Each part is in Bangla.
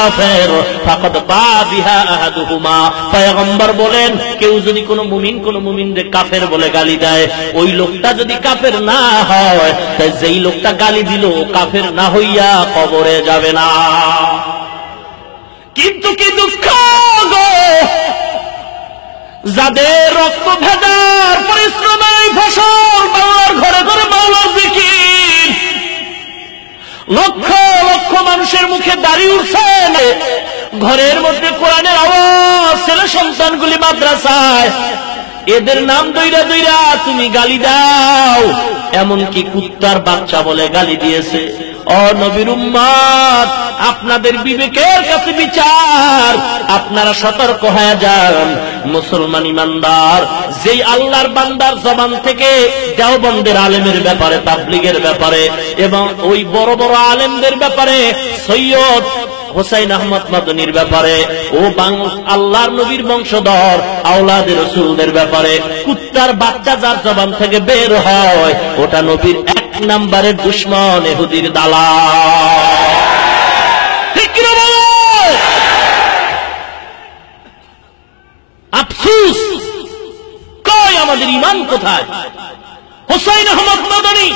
কাফের ফাকাদ বা বিহা আহাদুহুমা। পয়গম্বর বলেন, কেউ যদি কোনো মুমিনকে কাফের বলে গালি দেয়, ওই লোকটা যদি কাফের না হয়, তাই যেই লোকটা গালি দিল কাফের না হইয়া কবরে যাবে না। কিন্তু কি দুঃখ গো, যাদের রক্ত ভেদার পরিশ্রমের ফসল বাংলার ঘরে ঘরে মাওলার জিকির, লক্ষ লক্ষ মানুষের মুখে দাঁড়িয়ে উঠছে, ঘরের মধ্যে কোরআনের আওয়াজ, ছেলে সন্তানগুলি মাদ্রাসায়, এদের নাম দইরা দইরা তুমি গালি দাও। এমনকি কুত্তার বাচ্চা বলে গালি দিয়েছে। ও নবীর উম্মত, আপনাদের বিবেকের কাছে বিচার, আপনারা সতর্ক হয়ে যান। মুসলমান ইমানদার যেই আল্লাহর বান্দার জবান থেকে দেওবন্দের আলেমের ব্যাপারে, তাবলীগের ব্যাপারে এবং ওই বড় বড় আলেমদের ব্যাপারে, সৈয়দ হুসাইন আহমদ মাদনীর ব্যাপারে, ও আল্লাহর নবীর বংশধর আওলাদে রাসূলদের ব্যাপারে কুত্তার বাচ্চা যার জবান থেকে বের হয়, ওটা নবীর এক নম্বরের দুশমন, ইহুদির দালাল। ঠিক কি না বলো? আফসোস, কই আমাদের ঈমান কোথায়? হুসাইন আহমদ মাদনী,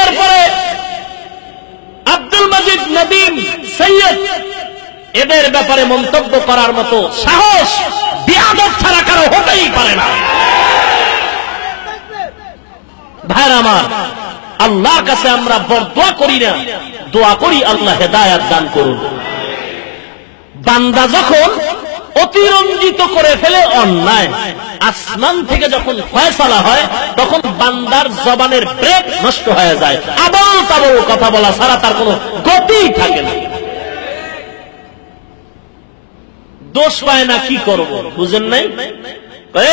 এরপরে আব্দুল মজিদ নদীম, সৈয়দ, এদের ব্যাপারে মন্তব্য করার মতো সাহস বিয়াদব ছাড়া কারো হতেই পারে না। ভাইরা আমার, আল্লাহর কাছে আমরা বরদোয়া করি না, দোয়া করি আল্লাহ হেদায়েত দান করুন। বান্দা যখন অতিরঞ্জিত করে ফেলে অন্যায়, আসমান থেকে যখন ফয়সালা হয়, তখন বান্দার জবানের ব্রেক নষ্ট হয়ে যায়, আবল তাবল কথা বলা ছাড়া তার কোনো গতি থাকে না। দোষ পায় না, কি করব বুঝেন নাই?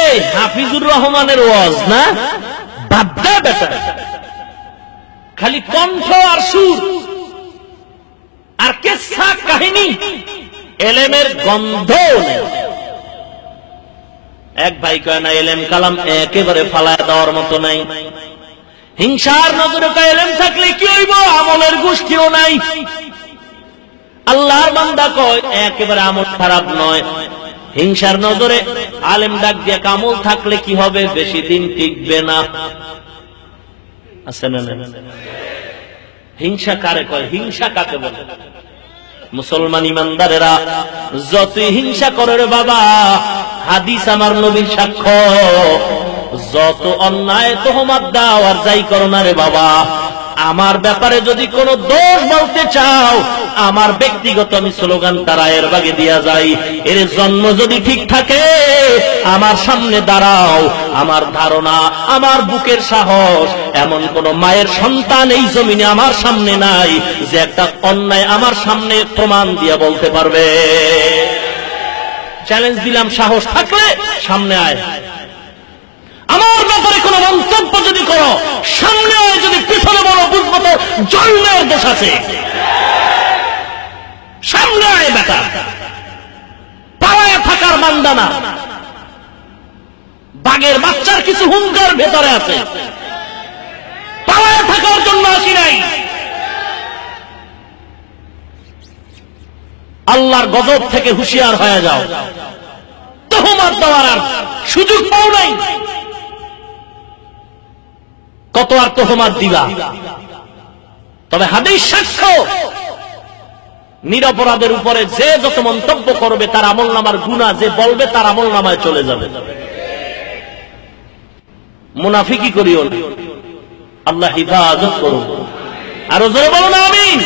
এই হাফিজুর রহমানের ওয়াজ না, বাদ দে বেটা, খালি কণ্ঠ আর সুর আর কিসসা কাহিনী, এলেমের গন্ধ নেই। এক ভাই কয় না, এলেম কালাম একেবারে ফালায় দেওয়ার মতো নাই। হিংসার নজরে কয় এলেম থাকলে কি হইব, আমলের গোষ্ঠীও নাই। আল্লাহর বান্দা কয় একেবারে আমল খারাপ নয়, হিংসার নজরে আলেম ডাক দিয়ে আমল থাকলে কি হবে, বেশি দিন টিকবে না। আছে না? হিংসা কারে কয়? হিংসা কাকে বলে? মুসলমান ইমানদারেরা যতই হিংসা করে রে বাবা, হাদিস আমার নবীর সাক্ষ্য, যত অন্যায় তোহমাত দাও আর যাই করো না রে বাবা, আমার ব্যাপারে যদি কোনো দোষ বলতে চাও, আমার ব্যক্তিগত আমি স্লোগান তারায়ের বাগে দিয়া যাই, এর জন্ম যদি ঠিক থাকে আমার সামনে দাঁড়াও। আমার ধারণা, আমার বুকের সাহস, এমন কোন মায়ের সন্তান এই জমিনে আমার সামনে নাই যে একটা অন্যায় আমার সামনে প্রমাণ দিয়ে বলতে পারবে। চ্যালেঞ্জ দিলাম, সাহস থাকলে সামনে আয়। আমার ব্যাপারে কোন মন্তব্য যদি করো, সামনে আয়, যদি পিছনে বলো বুঝবো তো জন্মের দোষ আছে। সামনে আয় বেটা, পালায় থাকার বান্দা না। বাঘের বাচ্চার কিছু হুঙ্কার ভেতরে আছে, পালায় থাকার জন্য আসি নাই। আল্লাহর গজব থেকে হুঁশিয়ার হয়ে যাও, তোহমাত দেওয়ার আর সুযোগ পাও নাই। কত আর তোহমাত দিবা? তবে হাদিস সাক্ষ্য, নিরপরাধের উপরে যে যত মন্তব্য করবে তার আমলনামার গুনাহ যে বলবে তার আমলনামায় চলে যাবে। মুনাফিকি করিও না, আল্লাহ হিফাজত করুন। আরো জোরে বলুন আমিন।